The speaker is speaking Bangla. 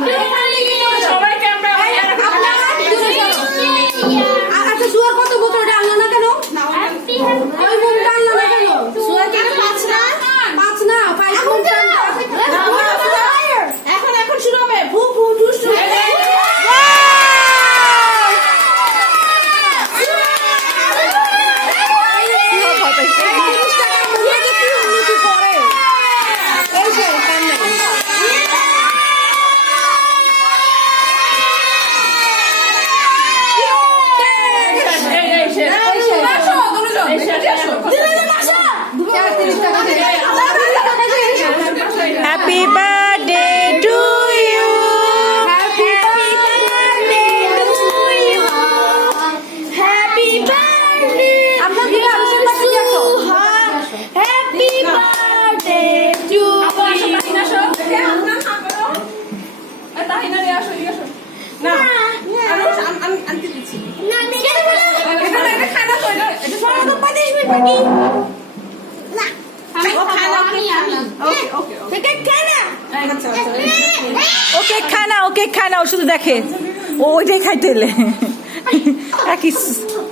সবাইকে আমরা আচ্ছা সুয়ার কত বোতল আনলো না কেন? ওই বোমটা আনলো না কেন? সুয়ার কেন 5 না 5 না 5 বোমটা এখন শুরু হবে ভু ভু দুষ্টু Happy birthday to you. Happy birthday to you. Happy birthday. আমরা কি আবিষ্কার করতে যাচ্ছো? Happy birthday to you. না আনতে দিচ্ছি না দেখে বলো। এটা খানা তো এটা সবাই তো 35 মিনিট বাকি। না। কেক খায় না। ওকে খানা ও শুধু দেখে ও ওইটাই খাইতে এলে একই